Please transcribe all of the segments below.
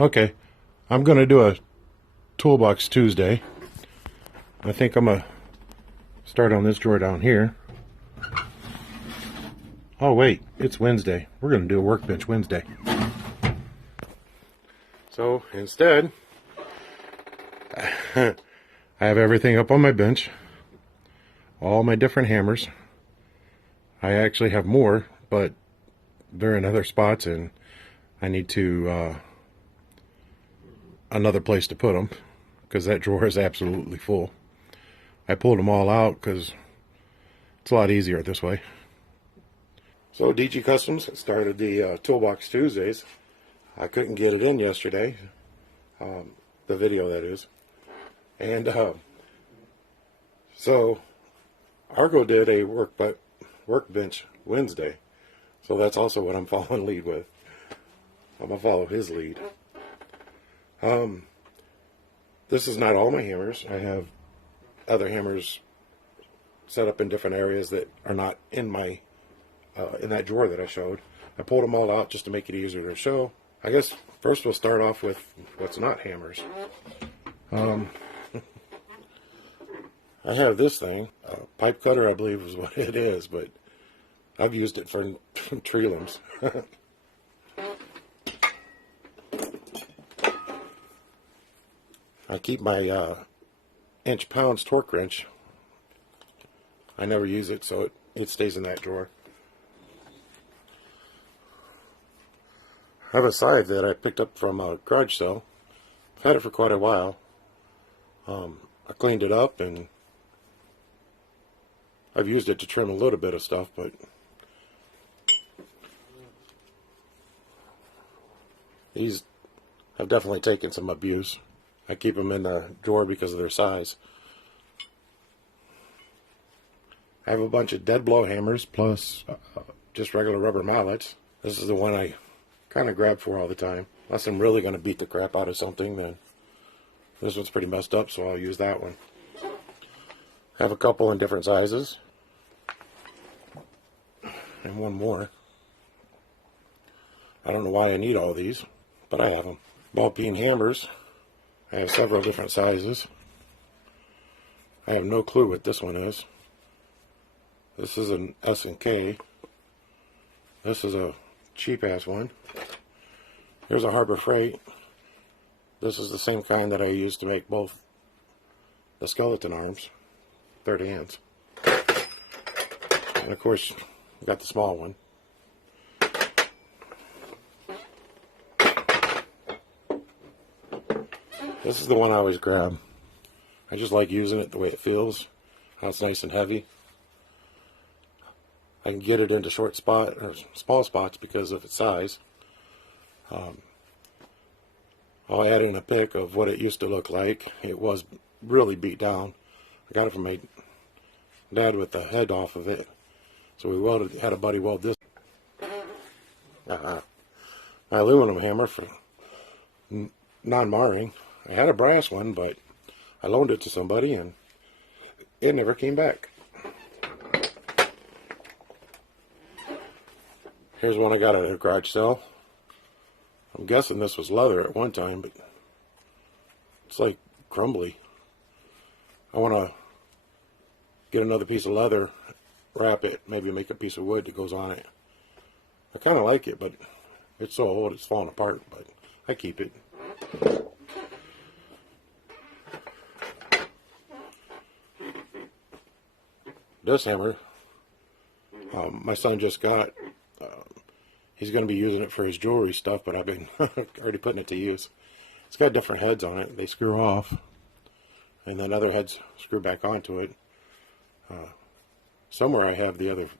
Okay, I'm going to do a Toolbox Tuesday. I think I'm going to start on this drawer down here. Oh wait, it's Wednesday. We're going to do a Workbench Wednesday. So instead, I have everything up on my bench. All my different hammers. I actually have more, but they're in other spots and I need to another place to put them because that drawer is absolutely full. I pulled them all out because it's a lot easier this way. So DG Customs started the Toolbox Tuesdays. I couldn't get it in yesterday, the video that is, and so Argo did a Workbench Wednesday, so that's also what I'm following lead with. I'm gonna follow his lead. This is not all my hammers. I have other hammers set up in different areas that are not in my in that drawer that I showed. I pulled them all out just to make it easier to show. I guess first we'll start off with what's not hammers. I have this thing, pipe cutter I believe is what it is, but I've used it for tree limbs. I keep my inch-pounds torque wrench. I never use it, so it stays in that drawer. I have a scythe that I picked up from a garage sale. I've had it for quite a while. I cleaned it up and I've used it to trim a little bit of stuff, but these have definitely taken some abuse. I keep them in the drawer because of their size. I have a bunch of dead blow hammers plus just regular rubber mallets. This is the one I kind of grab for all the time. Unless I'm really going to beat the crap out of something, then this one's pretty messed up, so I'll use that one. I have a couple in different sizes. And one more. I don't know why I need all these, but I have them. Ball peen hammers. I have several different sizes. I have no clue what this one is. This is an S&K. This is a cheap-ass one. Here's a Harbor Freight. This is the same kind that I used to make both the skeleton arms, 30 hands. And of course, you got the small one. This is the one I always grab. I just like using it the way it feels, how it's nice and heavy. I can get it into small spots because of its size. I'll add in a pic of what it used to look like. It was really beat down. I got it from my dad with the head off of it. So we had a buddy weld this. My aluminum hammer for non-marring. I had a brass one, but I loaned it to somebody and it never came back. Here's one I got at a garage sale. I'm guessing this was leather at one time, but it's like crumbly. I want to get another piece of leather, wrap it, maybe make a piece of wood that goes on it. I kind of like it, but it's so old it's falling apart, but I keep it. This hammer, my son just got. He's going to be using it for his jewelry stuff, but I've been already putting it to use. It's got different heads on it. They screw off, and then other heads screw back onto it. Somewhere I have the other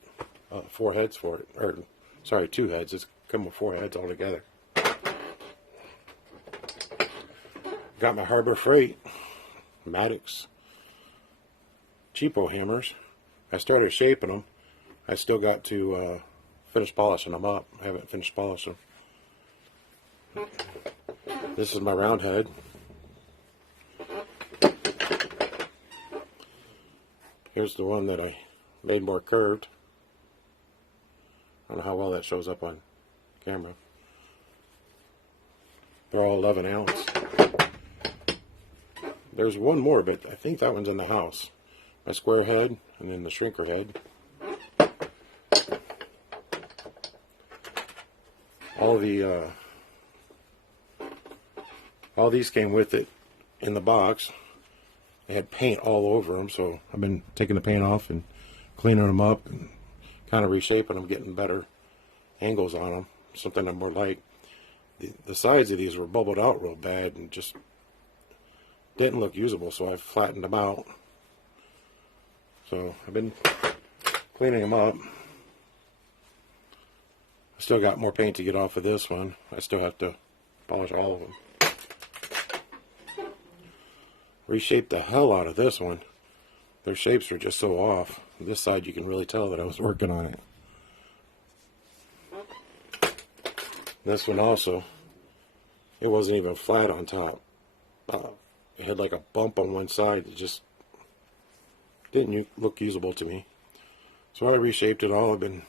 4 heads for it, or sorry, 2 heads. It's come with 4 heads altogether. Got my Harbor Freight Maddox Cheapo Hammers. I started shaping them. I still got to finish polishing them up. I haven't finished polishing. This is my round head. Here's the one that I made more curved. I don't know how well that shows up on camera. They're all 11 ounce. There's one more, but I think that one's in the house. My square head and then the shrinker head. All these came with it in the box. They had paint all over them, so I've been taking the paint off and cleaning them up and kind of reshaping them, getting better angles on them, something I'm more like. The sides of these were bubbled out real bad and just didn't look usable, so I flattened them out. So I've been cleaning them up. I still got more paint to get off of this one. I still have to polish all of them. Reshaped the hell out of this one. Their shapes were just so off. This side you can really tell that I was working on it. This one also, it wasn't even flat on top. It had like a bump on one side that just didn't look usable to me. So I reshaped it all. I've been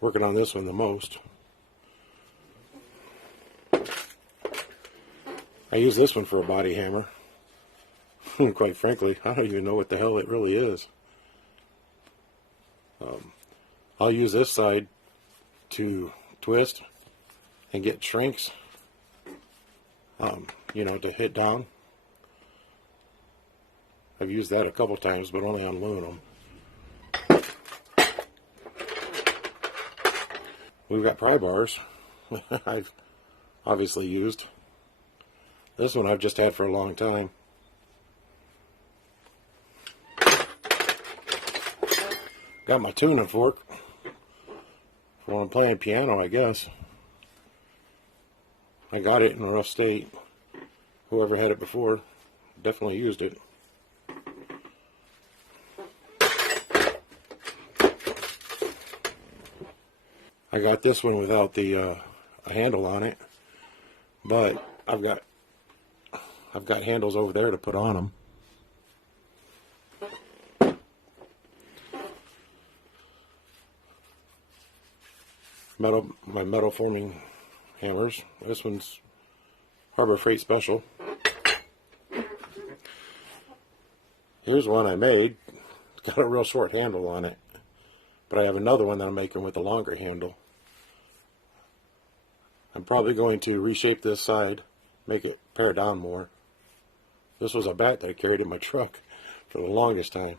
working on this one the most. I use this one for a body hammer. Quite frankly, I don't even know what the hell it really is. I'll use this side to twist and get shrinks, you know, to hit down. I've used that a couple times, but only on aluminum. We've got pry bars. I've obviously used. This one I've just had for a long time. Got my tuning fork for when I'm playing piano, I guess. I got it in a rough state. Whoever had it before definitely used it. I got this one without the a handle on it, but I've got handles over there to put on them. My metal forming hammers. This one's Harbor Freight Special. Here's one I made. It's got a real short handle on it, but I have another one that I'm making with a longer handle. I'm probably going to reshape this side, make it pare down more. This was a bat that I carried in my truck for the longest time.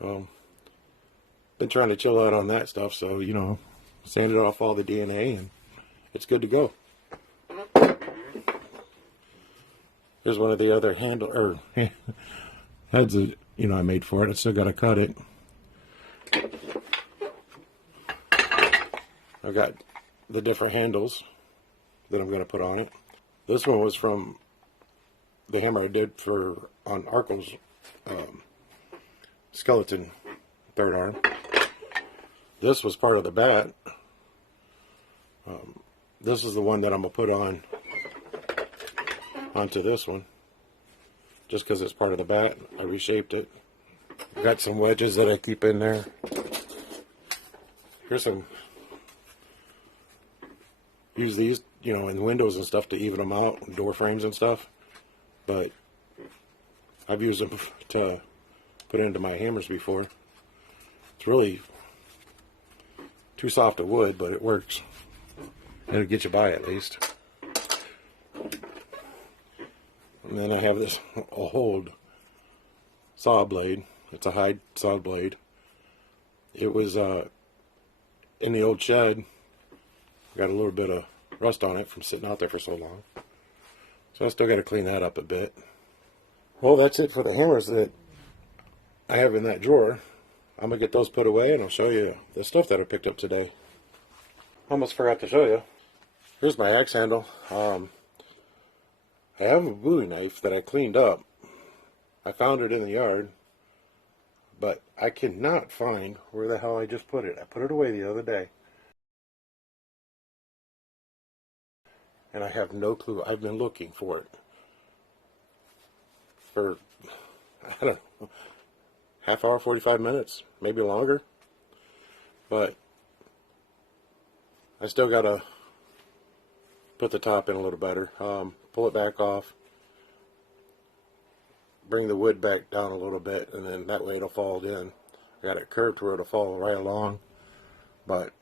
Been trying to chill out on that stuff, so you know, sanded off all the DNA and it's good to go. There's one of the other heads that, you know, I made for it. I still got to cut it. I've got the different handles that I'm going to put on it. This one was from the hammer I did on Arco's skeleton third arm. This was part of the bat. This is the one that I'm going to put onto this one. Just because it's part of the bat, I reshaped it. Got some wedges that I keep in there. Here's some. Use these, you know, in windows and stuff to even them out, door frames and stuff. But I've used them to put into my hammers before. It's really too soft of wood, but it works. It'll get you by at least. And then I have this old saw blade. It's a hide saw blade. It was in the old shed. Got a little bit of rust on it from sitting out there for so long. So I still got to clean that up a bit. Well, that's it for the hammers that I have in that drawer. I'm going to get those put away and I'll show you the stuff that I picked up today. Almost forgot to show you. Here's my axe handle. I have a Bowie knife that I cleaned up. I found it in the yard, but I cannot find where the hell I just put it. I put it away the other day. And I have no clue. I've been looking for it for, I don't know, half hour, 45 minutes, maybe longer. But I still gotta put the top in a little better. Pull it back off, bring the wood back down a little bit, and then that way it'll fall in. I got it curved where it'll fall right along, but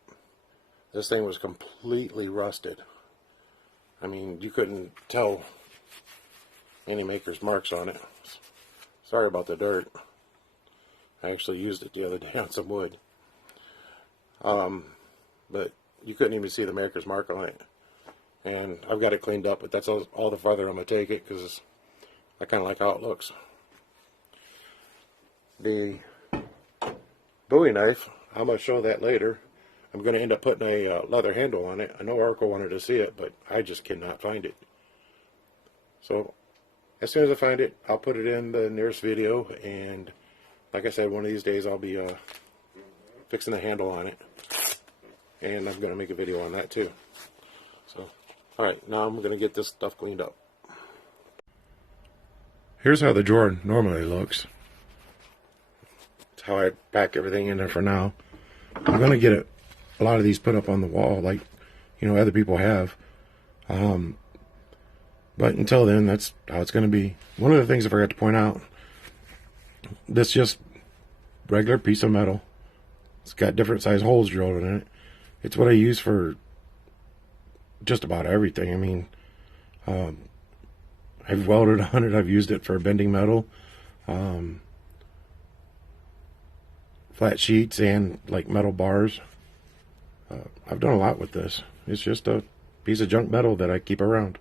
this thing was completely rusted. I mean, you couldn't tell any maker's marks on it. Sorry about the dirt. I actually used it the other day on some wood. But you couldn't even see the maker's mark on it. And I've got it cleaned up, but that's all the farther I'm going to take it, because I kind of like how it looks. The Bowie knife, I'm going to show that later. I'm going to end up putting a leather handle on it. I know Oracle wanted to see it, but I just cannot find it. So as soon as I find it, I'll put it in the nearest video, and like I said, one of these days I'll be fixing the handle on it, and I'm going to make a video on that too. So, alright, now I'm going to get this stuff cleaned up. Here's how the drawer normally looks. It's how I pack everything in there for now. I'm going to get a lot of these put up on the wall like, you know, other people have. But until then, that's how it's going to be. One of the things I forgot to point out, this just regular piece of metal. It's got different size holes drilled in it. It's what I use for just about everything. I mean, I've welded on it. I've used it for bending metal, flat sheets, and like metal bars. I've done a lot with this. It's just a piece of junk metal that I keep around.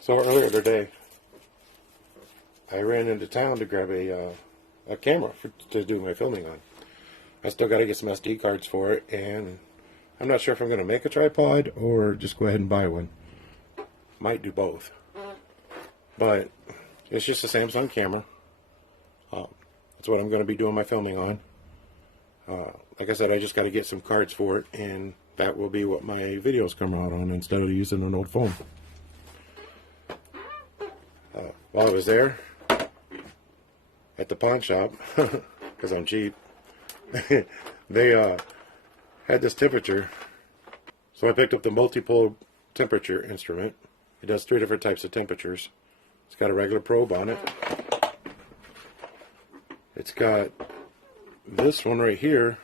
So earlier today, I ran into town to grab a camera to do my filming on. I still got to get some SD cards for it, and I'm not sure if I'm going to make a tripod or just go ahead and buy one. Might do both. But it's just a Samsung camera. That's what I'm going to be doing my filming on. Like I said, I just got to get some cards for it, and that will be what my videos come out on instead of using an old phone. While I was there at the pawn shop, because I'm cheap, they had this temperature. So I picked up the multi-pole temperature instrument. It does 3 different types of temperatures. It's got a regular probe on it. It's got this one right here,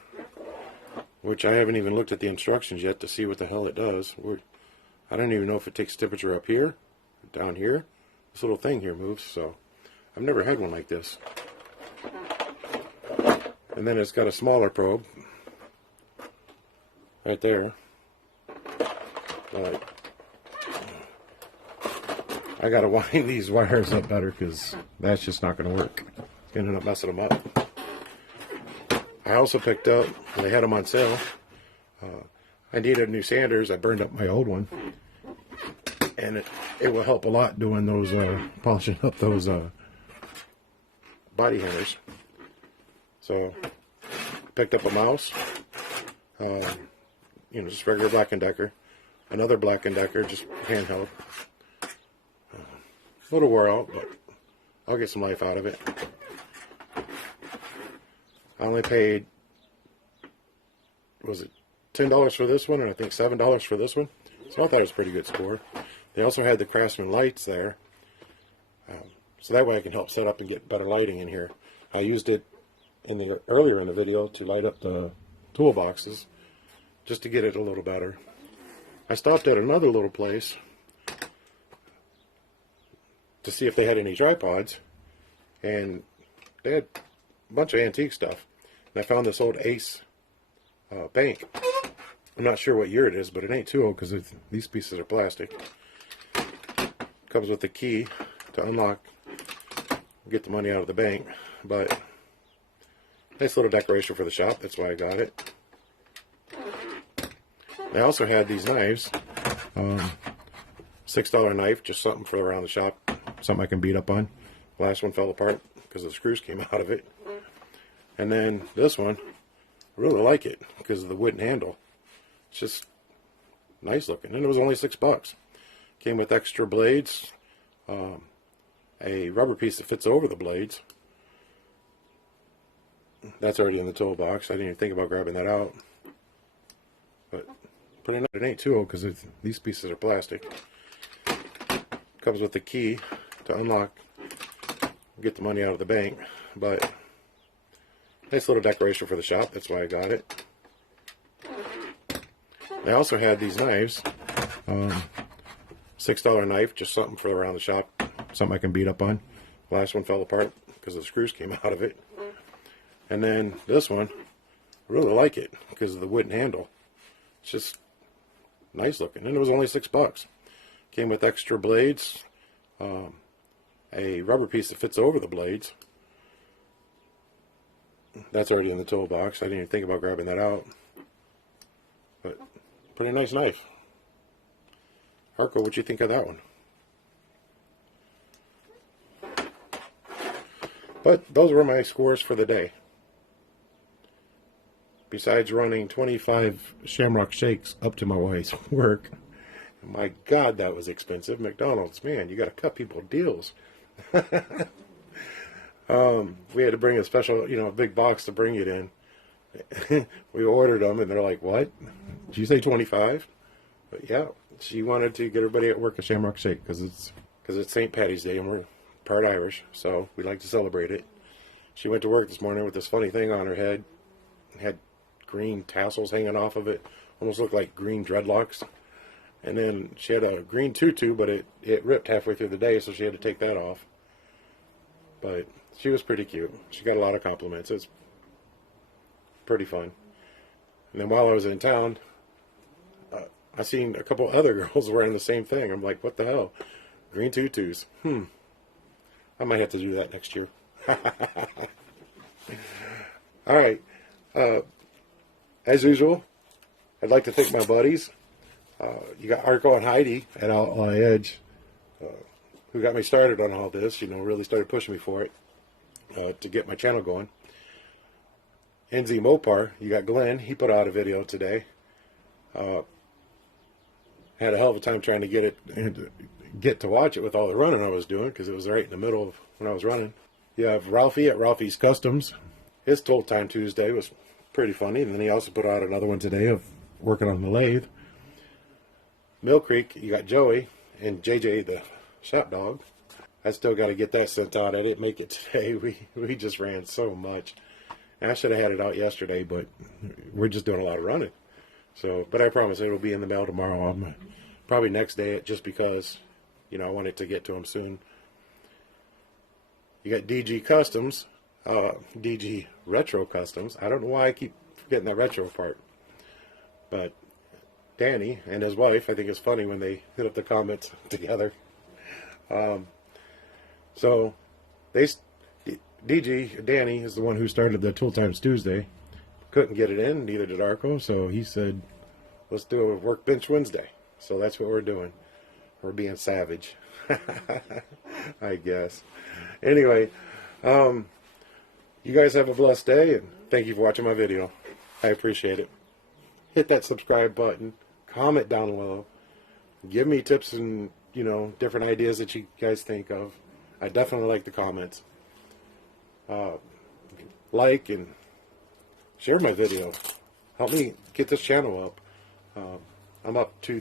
which I haven't even looked at the instructions yet to see what the hell it does. I don't even know if it takes temperature up here, down here. This little thing here moves, so I've never had one like this. And then it's got a smaller probe right there. I gotta wind these wires up better, because that's just not gonna work. It's gonna end up messing them up. I also picked up, they had them on sale. I needed new sanders. I burned up my old one, and it will help a lot doing those polishing up those body hammers. So picked up a mouse, you know, just regular Black & Decker, another Black & Decker, just handheld. A little wore out, but I'll get some life out of it. I only paid, was it $10 for this one, and I think $7 for this one. So I thought it was a pretty good score. They also had the Craftsman lights there, so that way I can help set up and get better lighting in here. I used it earlier in the video to light up the toolboxes, just to get it a little better. I stopped at another little place to see if they had any tripods, and they had a bunch of antique stuff. And I found this old Ace bank. I'm not sure what year it is, but it ain't too old, because these pieces are plastic. Comes with a key to unlock, get the money out of the bank. But nice little decoration for the shop. That's why I got it. They also had these knives. $6 knife, just something for around the shop, something I can beat up on. The last one fell apart because the screws came out of it. And then this one, I really like it because of the wooden handle. It's just nice looking, and it was only $6. Came with extra blades, a rubber piece that fits over the blades, that's already in the toolbox. I didn't even think about grabbing that out. But it ain't too old because these pieces are plastic. Comes with the key to unlock, get the money out of the bank. But nice little decoration for the shop. That's why I got it. I also had these knives. $6 knife, just something for around the shop. Something I can beat up on. Last one fell apart because the screws came out of it. And then this one, I really like it because of the wooden handle. It's just nice looking. And it was only $6. Came with extra blades, a rubber piece that fits over the blades. That's already in the toolbox. I didn't even think about grabbing that out. But pretty nice knife. Harco, what'd you think of that one? But those were my scores for the day. Besides running 25 Shamrock Shakes up to my wife's work. My God, that was expensive. McDonald's, man, you got to cut people deals. We had to bring a special, big box to bring it in. We ordered them, and they're like, what? Did you say 25? But yeah, she wanted to get everybody at work a Shamrock Shake because it's St. Patty's Day, and we're part Irish, so we like to celebrate it. She went to work this morning with this funny thing on her head. Had green tassels hanging off of it. Almost looked like green dreadlocks. And then she had a green tutu, but it ripped halfway through the day, so she had to take that off. But she was pretty cute. She got a lot of compliments. It was pretty fun. And then while I was in town, I seen a couple other girls wearing the same thing. I'm like, what the hell? Green tutus. I might have to do that next year. All right. As usual, I'd like to thank my buddies. You got Arco and Heidi at Outlaw Edge, who got me started on all this, really started pushing me for it to get my channel going. NZ Mopar, you got Glenn, he put out a video today. Had a hell of a time trying to get it and get to watch it with all the running I was doing because it was right in the middle of when I was running. You have Ralphie at Ralphie's Customs. His Toll Time Tuesday was pretty funny, and then he also put out another one today of working on the lathe. Mill Creek, you got Joey and JJ the shop dog. I still got to get that sent out. I didn't make it today. We just ran so much. And I should have had it out yesterday, but we're just doing a lot of running. So, but I promise it'll be in the mail tomorrow. Probably next day, just because, I want it to get to them soon. You got DG Customs, DG Retro Customs. I don't know why I keep forgetting that retro part. But Danny and his wife, I think it's funny when they hit up the comments together. So, Danny is the one who started the Tool Times Tuesday. Couldn't get it in, neither did Arco, so he said, let's do a Workbench Wednesday. So that's what we're doing. We're being savage, I guess. Anyway, you guys have a blessed day, and thank you for watching my video. I appreciate it. Hit that subscribe button, comment down below, give me tips and, different ideas that you guys think of. I definitely like the comments. Like and share my video. Help me get this channel up. I'm up to